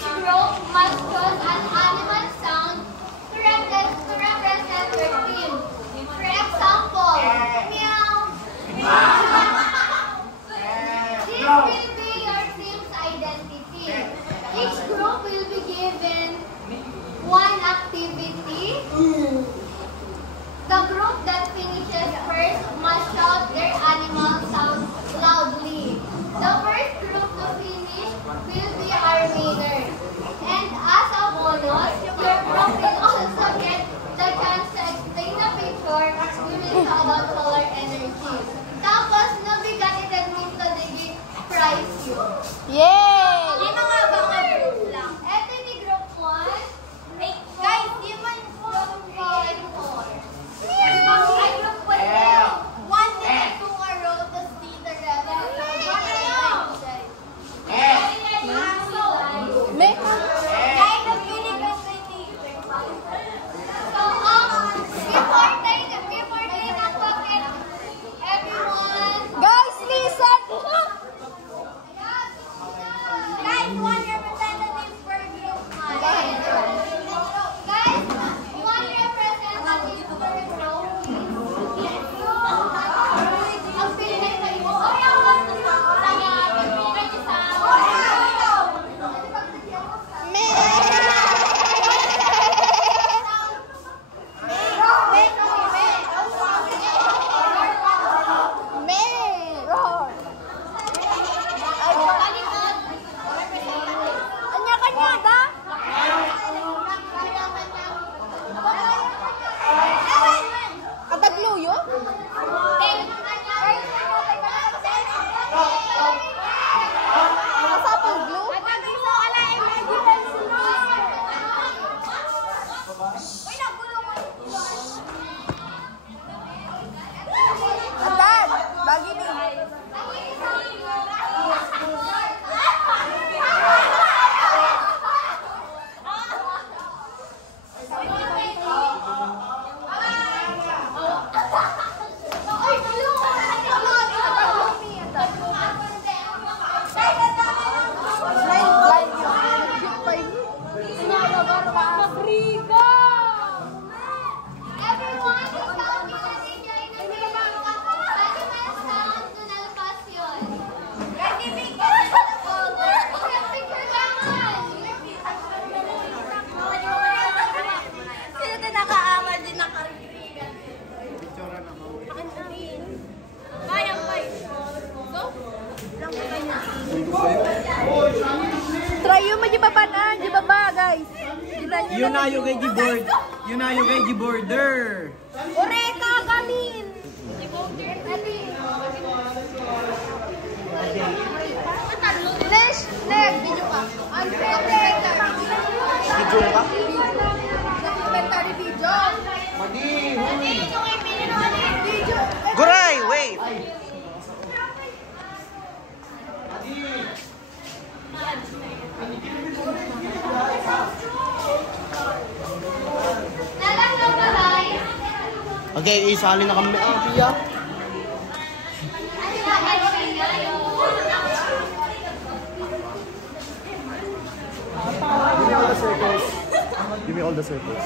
Each group must choose an animal sound to represent their team. For example, meow. This will be your team's identity. Each group will be given one activity. The group that finishes first must shout their animal sound loudly. The first group to finish will be our winner. And as a bonus, your group will also get the chance to explain the picture we will talk about solar energy. Tapos, nabigatid din to the prize you. Yay! Yung mga group lang. Ito ni group 1. Guys, di man group 3 and 4. Ay, group 1 na. 1 minute kung a row, tapos dito rin. May Guys, ang feeling ko sa So, before tayo ng pocket, everyone. guys, listen! Guys, one representative per group. Guys, one representative per group. Ang feeling ko ito. Katagluyo? Masapang glue? Atan! Bagi ni. Try yung majibaba na, jibaba guys. Yun na yung kay G-board. Yun na yung kay G-boarder. Oreka gamin. Next, video pa. Video ka? Documentary video. Guray, wait! Okay, isali na kami. Pia. Give me all the circles. Give me all the circles.